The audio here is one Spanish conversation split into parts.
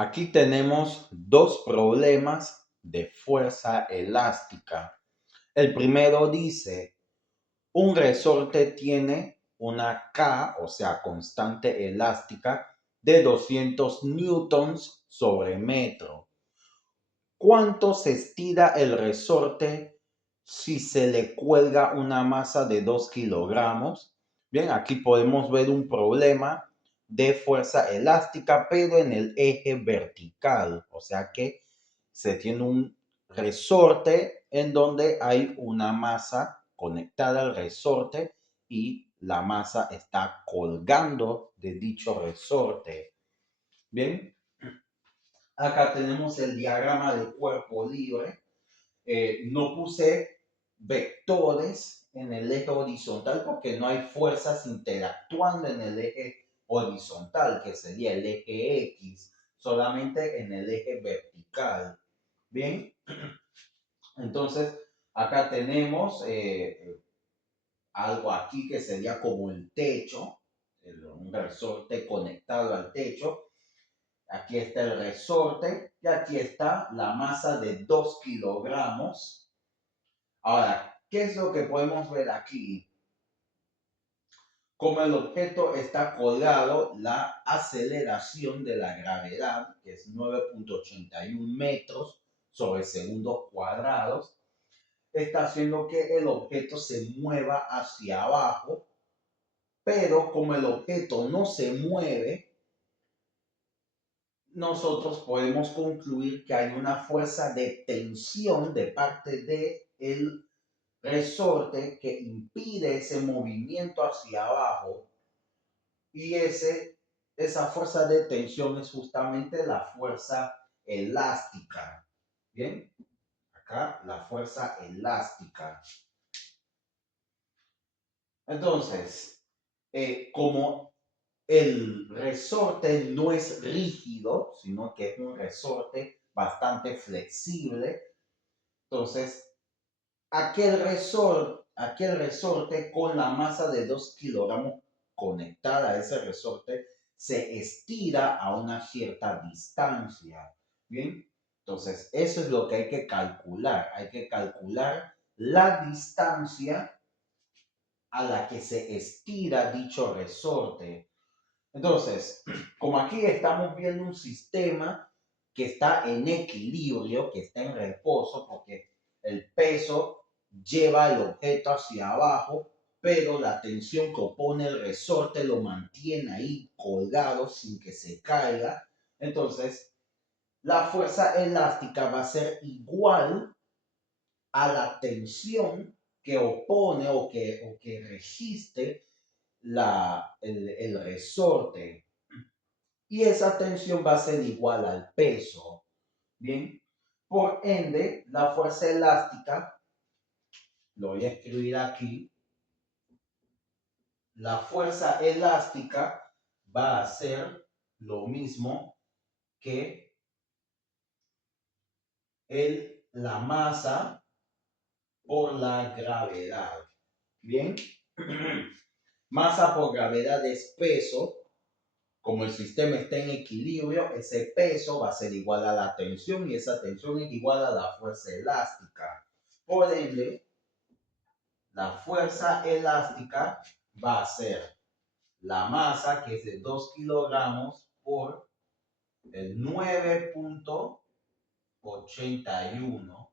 Aquí tenemos dos problemas de fuerza elástica. El primero dice, un resorte tiene una K, o sea, constante elástica, de 200 newtons sobre metro. ¿Cuánto se estira el resorte si se le cuelga una masa de 2 kilogramos? Bien, aquí podemos ver un problema de fuerza elástica, pero en el eje vertical. O sea que se tiene un resorte en donde hay una masa conectada al resorte y la masa está colgando de dicho resorte. Bien, acá tenemos el diagrama del cuerpo libre. No puse vectores en el eje horizontal porque no hay fuerzas interactuando en el eje horizontal, que sería el eje X, solamente en el eje vertical. Bien, entonces acá tenemos algo aquí que sería como el techo, un resorte conectado al techo. Aquí está el resorte y aquí está la masa de 2 kilogramos. Ahora, ¿qué es lo que podemos ver aquí? Como el objeto está colgado, la aceleración de la gravedad, que es 9.81 metros sobre segundos cuadrados, está haciendo que el objeto se mueva hacia abajo, pero como el objeto no se mueve, nosotros podemos concluir que hay una fuerza de tensión de parte del resorte que impide ese movimiento hacia abajo y esa fuerza de tensión es justamente la fuerza elástica. Bien, acá la fuerza elástica. Entonces, como el resorte no es rígido, sino que es un resorte bastante flexible, entonces aquel resorte con la masa de 2 kilogramos conectada a ese resorte se estira a una cierta distancia. Bien, entonces eso es lo que hay que calcular. Hay que calcular la distancia a la que se estira dicho resorte. Entonces, como aquí estamos viendo un sistema que está en equilibrio, que está en reposo, porque el peso lleva el objeto hacia abajo, pero la tensión que opone el resorte lo mantiene ahí colgado sin que se caiga. Entonces, la fuerza elástica va a ser igual a la tensión que opone o que resiste el resorte. Y esa tensión va a ser igual al peso. Bien, por ende, la fuerza elástica, lo voy a escribir aquí, la fuerza elástica va a ser lo mismo que la masa por la gravedad. Bien, masa por gravedad es peso. Como el sistema está en equilibrio, ese peso va a ser igual a la tensión y esa tensión es igual a la fuerza elástica. Por ende, la fuerza elástica va a ser la masa, que es de 2 kilogramos, por el 9.81.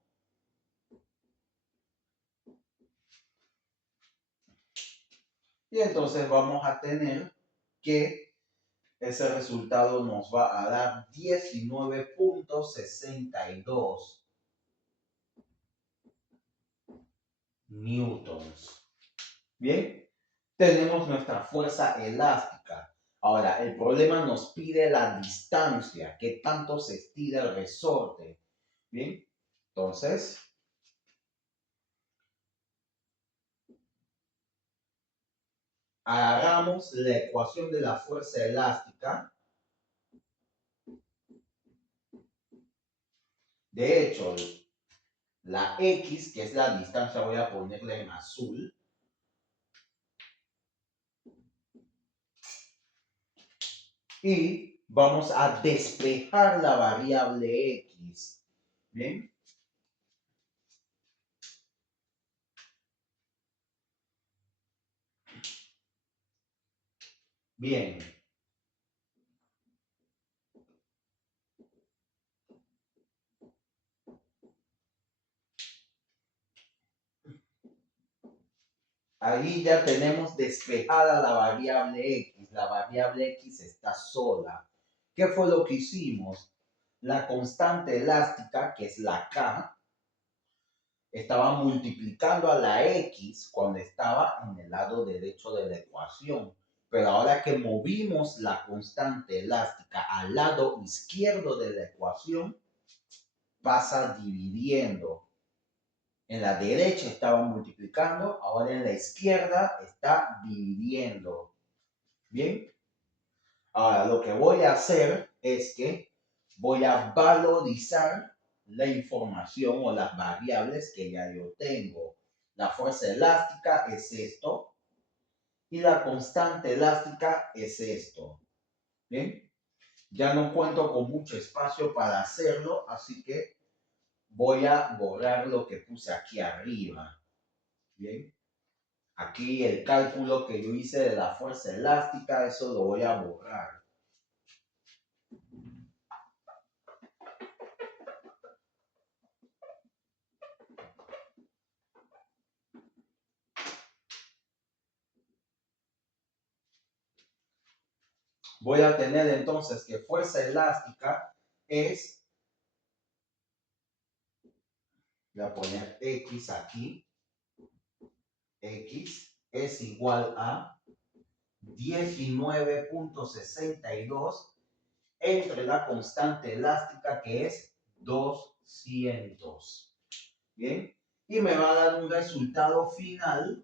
Y entonces vamos a tener que ese resultado nos va a dar 19.62 newtons. Bien, tenemos nuestra fuerza elástica. Ahora, el problema nos pide la distancia, qué tanto se estira el resorte. Bien, entonces, agarramos la ecuación de la fuerza elástica. De hecho, la X, que es la distancia, voy a ponerla en azul. Y vamos a despejar la variable X. ¿Bien? Bien. Ahí ya tenemos despejada la variable X. La variable X está sola. ¿Qué fue lo que hicimos? La constante elástica, que es la K, estaba multiplicando a la X cuando estaba en el lado derecho de la ecuación. Pero ahora que movimos la constante elástica al lado izquierdo de la ecuación, pasa dividiendo. En la derecha estaba multiplicando, ahora en la izquierda está dividiendo. Bien, ahora lo que voy a hacer es que voy a valorizar la información o las variables que ya yo tengo. La fuerza elástica es esto y la constante elástica es esto. Bien, ya no cuento con mucho espacio para hacerlo, así que voy a borrar lo que puse aquí arriba. Bien, aquí el cálculo que yo hice de la fuerza elástica, eso lo voy a borrar. Voy a tener entonces que fuerza elástica es, voy a poner X aquí, X es igual a 19.62 entre la constante elástica que es 200. Bien, y me va a dar un resultado final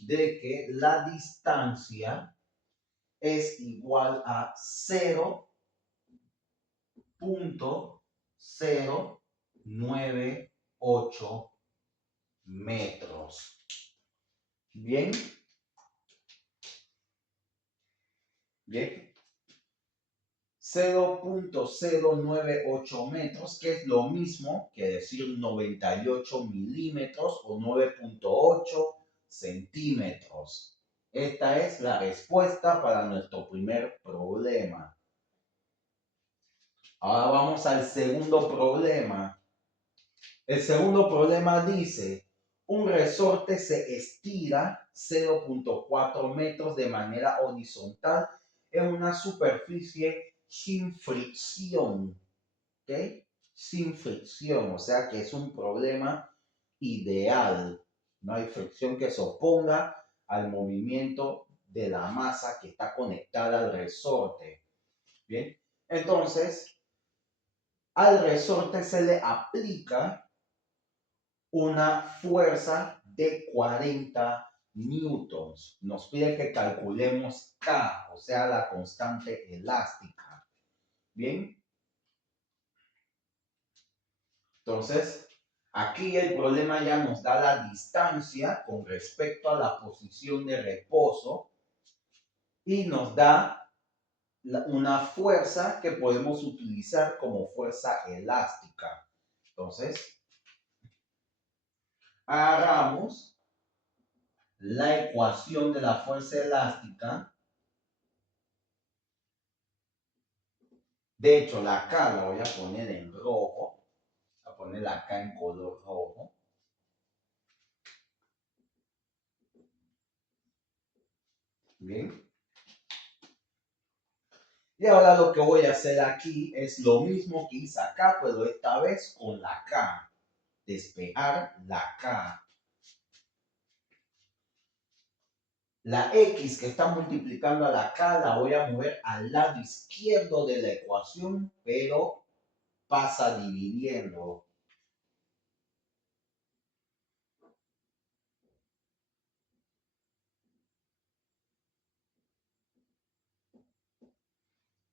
de que la distancia es igual a 0.098 metros. Bien, bien. 0.098 metros, que es lo mismo que decir 98 milímetros o 9.8 centímetros. Esta es la respuesta para nuestro primer problema. Ahora vamos al segundo problema. El segundo problema dice, un resorte se estira 0.4 metros de manera horizontal en una superficie sin fricción. ¿Ok? Sin fricción, o sea que es un problema ideal. No hay fricción que se oponga al movimiento de la masa que está conectada al resorte. Bien, entonces al resorte se le aplica una fuerza de 40 newtons. Nos pide que calculemos K, o sea, la constante elástica. Bien, entonces aquí el problema ya nos da la distancia con respecto a la posición de reposo y nos da una fuerza que podemos utilizar como fuerza elástica. Entonces, agarramos la ecuación de la fuerza elástica. De hecho, la K la voy a poner en rojo. Voy a poner la K en color rojo. Bien. Y ahora lo que voy a hacer aquí es lo mismo que hice acá, pero esta vez con la K. Despejar la K. La X que está multiplicando a la K la voy a mover al lado izquierdo de la ecuación, pero pasa dividiendo.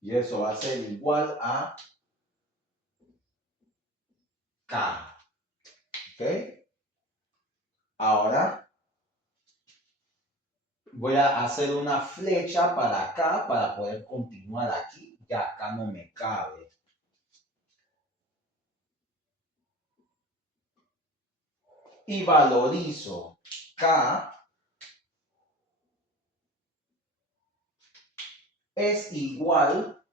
Y eso va a ser igual a K. ¿Ok? Ahora voy a hacer una flecha para acá para poder continuar aquí. que acá no me cabe. Y valorizo K es igual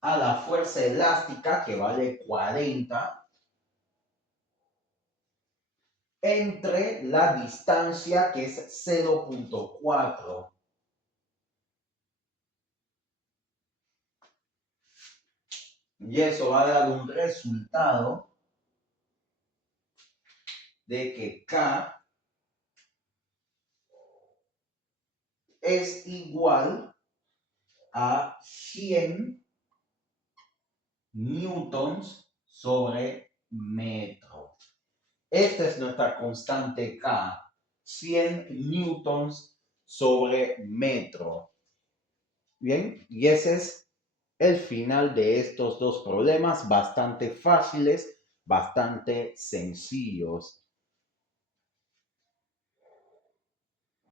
a la fuerza elástica, que vale 40, entre la distancia, que es 0.4. Y eso va a dar un resultado de que K es igual a 100 newtons sobre metro. Esta es nuestra constante K, 100 newtons sobre metro. Bien, y ese es el final de estos dos problemas, bastante fáciles, bastante sencillos.